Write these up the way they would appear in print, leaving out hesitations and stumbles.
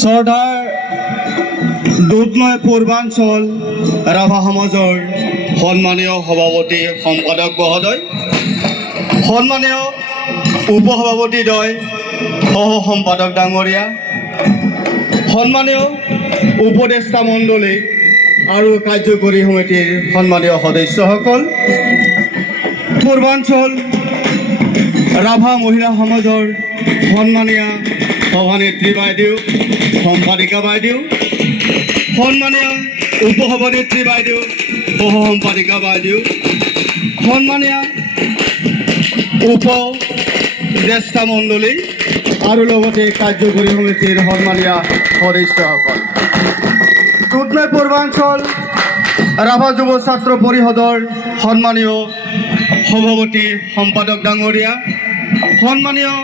চৰ্দাৰ দুধনৈ পূৰ্বাঞ্চল ৰাভা সমাজৰ সন্মানীয় সভাপতি সম্পাদক মহোদয়, সন্মানীয় উপসভাপতিদ্বয়, সহ সম্পাদক ডাঙৰীয়া, সন্মানীয় উপদেষ্টা মণ্ডলী আৰু কাৰ্যকৰী সমিতিৰ সন্মানীয় সদস্যসকল, পূৰ্বাঞ্চল ৰাভা মহিলা সমাজৰ সন্মানীয় সভানেত্ৰী বাইদেউ, সম্পাদিকা বাইদেউ, সন্মানীয় উপসভানেত্ৰী বাইদেউ, সহ সম্পাদিকা বাইদেউ, সন্মানীয় উপদেষ্টা মণ্ডলী আৰু লগতে কাৰ্যকৰী সমিতিৰ সন্মানীয় সদস্যসকল, দুধনৈ পূৰ্বাঞ্চল ৰাভা যুৱ ছাত্ৰ পৰিষদৰ সন্মানীয় সভাপতি সম্পাদক ডাঙৰীয়া, সন্মানীয়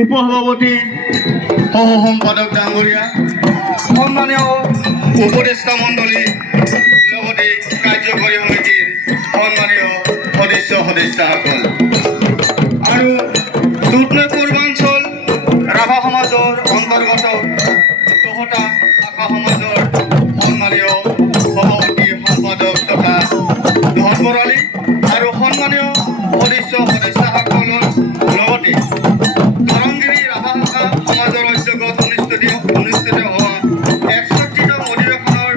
উপসভাপতি সহ সম্পাদক ডাঙৰীয়া, সন্মানীয় উপদেষ্টা মণ্ডলী, লগতে কাৰ্যকৰী সমিতিৰ সন্মানীয় সদস্যসকল আৰু দুধনৈ পূৰ্বাঞ্চল ৰাভা সমাজৰ অন্তৰ্গত 10টা শাখা সমাজৰ সন্মানীয় সভাপতি সম্পাদক তথা ধনবৰালী আৰু সন্মানীয় সদস্যসকলৰ লগতে তৰংগিৰী ৰাভা শাখা সমাজৰ উদ্যোগত অনুষ্ঠিত হোৱা 61তম অধিৱেশনৰ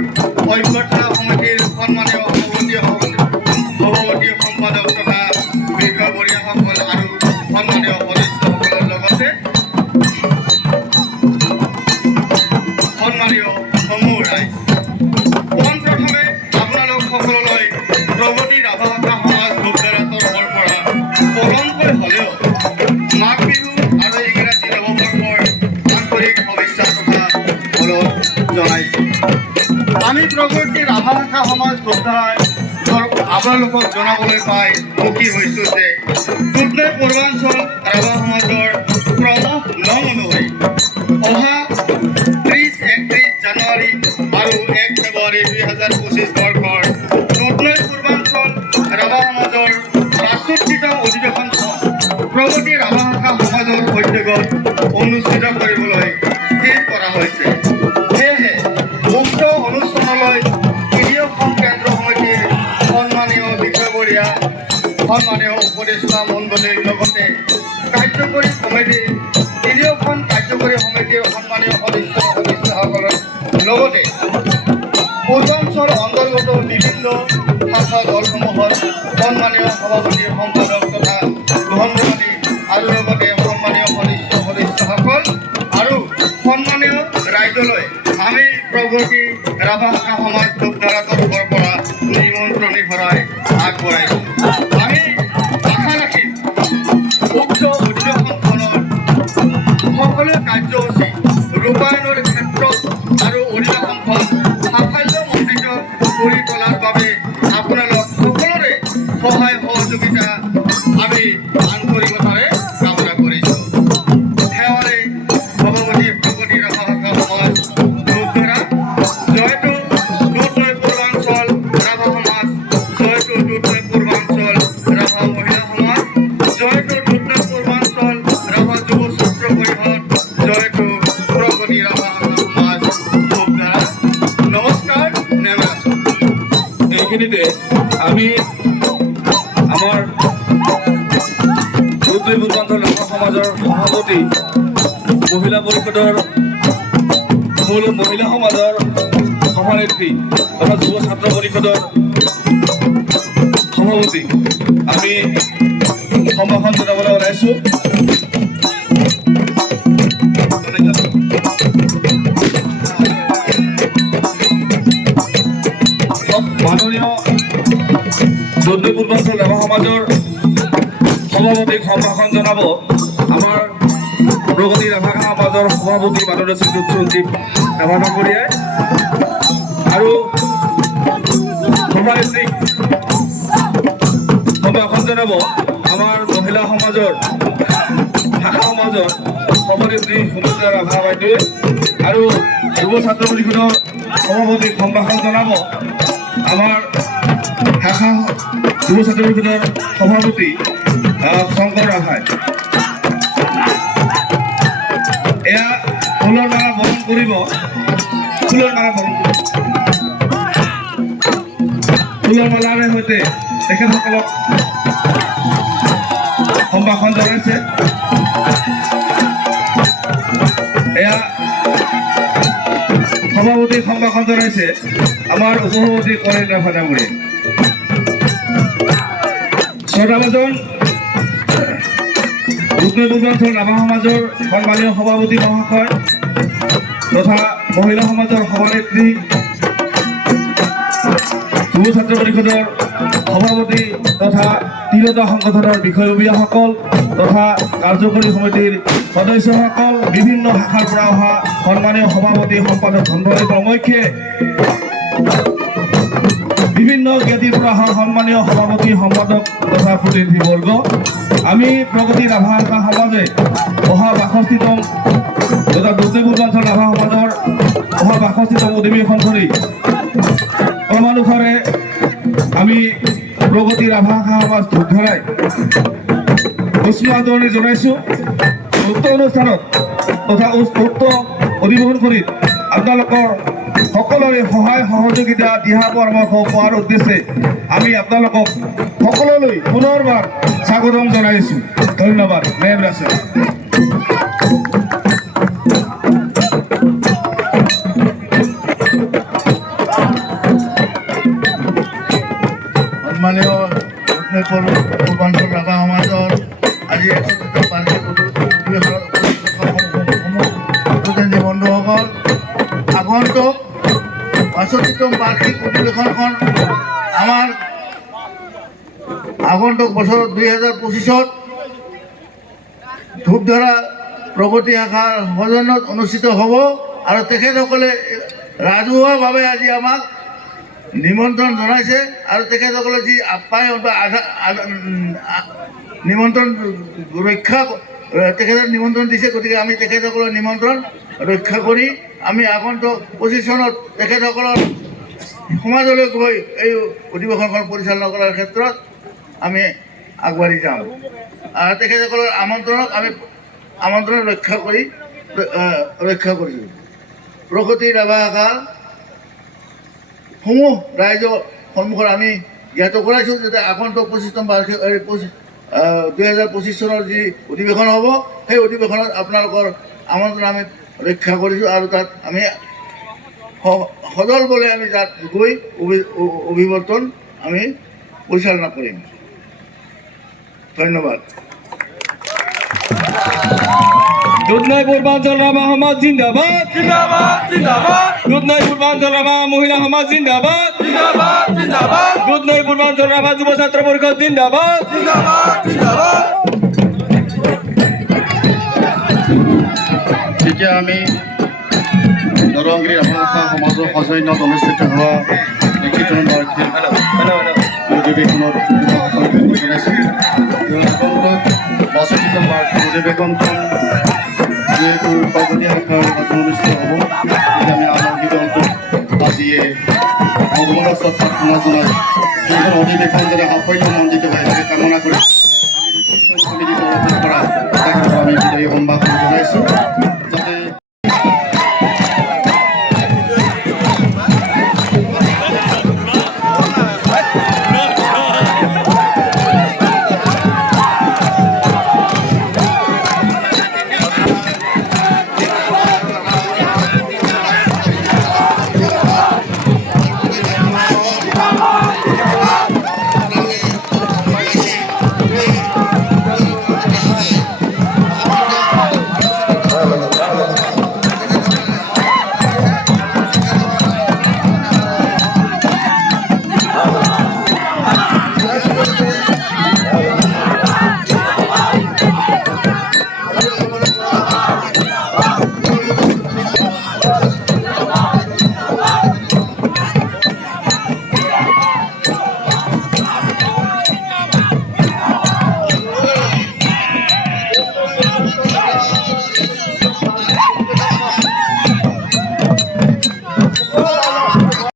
অভ্যৰ্থনা সমিতিৰ সন্মানীয় সভাপতি সম্পাদক তথা বিষয়ববীয়াসকল আৰু সন্মানীয় সদস্যসকলৰ লগতে সন্মানীয় সমূহ ৰাইজ, পোনপ্ৰথমে আপোনালোক সকললৈ প্ৰগতি ৰাভা শাখা সমাজ গ্ৰুপৰ পৰা পলমকৈ হ'লেও মাঘ বিহু আৰু ইংৰাজী নৱবৰ্ষৰ আন্তৰিক শুভেচ্ছা তথা অনুৰোধ জনাইছোঁ। আমি প্ৰগতি ৰাভা শাখা সমাজ গ্ৰুপদ্বাৰাই আপোনালোকক জনাবলৈ পাই সুখী হৈছোঁ যে দুধনৈ পূৰ্বাঞ্চল ৰাভা সমাজৰ প্ৰমুখ নং অনুসৰি অহা 30-31 জানুৱাৰী আৰু 1 ফেব্ৰুৱাৰী 2025 বৰ্ষৰ দুধনৈ পূৰ্বাঞ্চল ৰাভা সমাজৰ 65তম অধিৱেশনখন প্ৰগতি ৰাভা শাখা সমাজৰ উদ্যোগত অনুষ্ঠিত কৰিবলৈ স্থিৰ কৰা হৈছে। সেয়েহে উক্ত অনুষ্ঠানলৈ তিনিওখন কেন্দ্ৰ সমিতিৰ সন্মানীয় বিষয়ববীয়া, সন্মানীয় উপদেষ্টা মণ্ডলীৰ লগতে কাৰ্যকৰী সমিতি, তিনিওখন কাৰ্যকৰী সমিতিৰ সন্মানীয় সদস্যসকলৰ লগতে পূৰ্বাঞ্চল অন্তৰ্গত বিভিন্ন শাখা দলসমূহৰ সন্মানীয় সভাপতি সম্পাদক তথা ধনবৰালী আৰু লগতে সন্মানীয় সদস্যসকল আৰু সন্মানীয় ৰাইজলৈ আমি প্ৰগতি ৰাভা শাখা সমাজ গ্ৰুপদ্বাৰা তৰফৰ পৰা নিমন্ত্ৰণী ভৰাই আগবঢ়াইছোঁ। আমি আশা ৰাখিম উক্ত অধিৱেশনখনৰ সকলো কাৰ্যসূচী ৰূপায়ণৰ ক্ষেত্ৰত আৰু অধিৱেশনখন সাফল্যমণ্ডিত কৰি তোলাৰ বাবে আপোনালোক সকলোৰে সহায় সহযোগিতা আমি আন্তৰিকতাৰে কামনা কৰিছোঁ। সেৱাৰে সভাপতি প্ৰগতি ৰাভা শাখা সমাজ গ্ৰুপদ্বাৰা জয়িত এইখিনিতে আমি আমাৰ দুধনৈ পূৰ্বাঞ্চল ৰাভা সমাজৰ সভাপতি মহিলা পৰিষদৰ মহিলা সমাজৰ সভানেত্ৰী তথা যুৱ ছাত্ৰ পৰিষদৰ সভাপতি আমি সম্ভাষণ জনাবলৈ ওলাইছোঁ। মাননীয় দুধনৈ পূৰ্বাঞ্চল ৰাভা সমাজৰ সভাপতিক সম্ভাষণ জনাব আমাৰ প্ৰগতি ৰাভা সমাজৰ সভাপতি মাননীয় শ্ৰী সঞ্জীৱ ৰাভা ডাঙৰীয়াই আৰু সভানেত্ৰীক সম্ভাষণ জনাব আমাৰ মহিলা সমাজৰ ভাষা সমাজৰ সভানেত্ৰী সুমিত্ৰা ৰাভা বাইদেৱে আৰু যুৱ ছাত্ৰ পৰিষদৰ সভাপতিক সম্ভাষণ জনাব আমাৰ ভাষা যুৱ ছাত্ৰ পৰিষদৰ সভাপতি শংকৰ ৰাভাই। এয়া ফুলৰ মালা বৰণ কৰিব ফুলৰ মালাৰে সৈতে তেখেতসকলক সম্ভাষণ জনাইছে। এয়া সভাপতিক সম্ভাষণ জনাইছে আমাৰ উপসভাপতি কৰেণ ৰাভা ডাঙৰীয়াই। শ্ৰদ্ধাভাজন দুধনৈ পূৰ্বাঞ্চল ৰাভা সমাজৰ সন্মানীয় সভাপতি মহাশয় তথা মহিলা সমাজৰ সভানেত্ৰী যুৱ ছাত্ৰ পৰিষদৰ সভাপতি তথা তিনিটা সংগঠনৰ বিষয়ববীয়াসকল তথা কাৰ্যকৰী সমিতিৰ সদস্যসকল, বিভিন্ন শাখাৰ পৰা অহা সন্মানীয় সভাপতি সম্পাদক ধনৱৰী প্ৰমুখ্যে বিভিন্ন জ্ঞাতিৰ পৰা অহা সন্মানীয় সভাপতি সম্পাদক তথা প্ৰতিনিধিবৰ্গ, আমি প্ৰগতি ৰাভা সমাজে অহা ৬২তম তথা দুধনৈ পূৰ্বাঞ্চল ৰাভা সমাজৰ অহা ৬২তম অধিৱেশন কৰি ক্ৰমানুসাৰে আমি প্ৰগতি ৰাভা সমাজ ধূপধৰাই উষ্ম আদৰণি জনাইছোঁ। উক্ত অনুষ্ঠানত তথা উক্ত অধিৱেশন কৰি আপোনালোকৰ সকলোৰে সহায় সহযোগিতা দিহা পৰামৰ্শ পোৱাৰ উদ্দেশ্যে আমি আপোনালোকক সকলোলৈ পুনৰবাৰ স্বাগতম জনাইছোঁ। ধন্যবাদ। মেম ৰাছে সন্মানীয় দুধনৈ পূৰ্বাঞ্চল ৰাভা সমাজৰ আজি ৬১তম বাৰ্ষিক অধিৱেশনৰ প্ৰতিনিধি বন্ধুসকল, আগন্তুক ৬২তম বাৰ্ষিক অধিৱেশনখন আমাৰ আগন্তুক বছৰত ২০২৫-ত ধূপধৰা প্ৰগতি শাখাৰ সৌজন্যত অনুষ্ঠিত হ'ব আৰু তেখেতসকলে ৰাজহুৱাভাৱে আজি আমাক নিমন্ত্ৰণ জনাইছে আৰু তেখেতসকলে যি আপ্যায়ন বা নিমন্ত্ৰণ ৰক্ষা তেখেতৰ নিমন্ত্ৰণ দিছে, গতিকে আমি তেখেতসকলৰ নিমন্ত্ৰণ ৰক্ষা কৰি আমি আগন্তুক ২৫ চনত তেখেতসকলৰ সমাজলৈ গৈ এই অধিৱেশনখন পৰিচালনা কৰাৰ ক্ষেত্ৰত আমি আগবাঢ়ি যাম আৰু তেখেতসকলৰ আমন্ত্ৰণক আমি আমন্ত্ৰণ ৰক্ষা কৰিছোঁ। প্ৰগতি ৰাভা শাখাৰ সমূহ ৰাইজৰ সন্মুখত আমি জ্ঞাত কৰাইছোঁ যাতে আগন্তুক ২৫তম বাৰ্ষিক ২০২৫ চনৰ যি অধিৱেশন হ'ব সেই অধিৱেশনত আপোনালোকৰ আমন্ত্ৰণ আমি ৰক্ষা কৰিছোঁ আৰু তাত আমি সদল বলে আমি তাত গৈ অভিৱৰ্তন আমি পৰিচালনা কৰিম। ধন্যবাদ। দুধনৈ পূৰ্বাঞ্চল ৰাভা সমাজ জিন্দাবাদ, জিন্দাবাদ, জিন্দাবাদ। দুধনৈ পূৰ্বাঞ্চল ৰাভা মহিলা সমাজ জিন্দাবাদ, জিন্দাবাদ, জিন্দাবাদ। দুধনৈ পূৰ্বাঞ্চল ৰাভা যুৱ ছাত্ৰ পৰিষদ জিন্দাবাদ, জিন্দাবাদ, জিন্দাবাদ। এতিয়া আমি দৰংগিৰি ৰাভা সমাজৰ সৌজন্যত অনুষ্ঠিত হোৱা ৬১তম বাৰ্ষিক অধিৱেশনত জনাইছোঁ। আগন্তুক ৬২তম বাৰ্ষিক অধিৱেশনখন যিহেতু প্ৰগতি শাখাৰ মাধ্যমে অনুষ্ঠিত হ'ব, গতিকে আমি আনন্দিত আজিয়ে ভগৱানৰ ওচৰত প্ৰাৰ্থনা জনাই সেইখন অধিৱেশন যাতে সাফল্যমণ্ডিত হয় তাকে কামনা কৰি সমিতি তৰফৰ পৰা তেখেতক আমি বিদায়ী সম্ভাষণ জনাইছোঁ।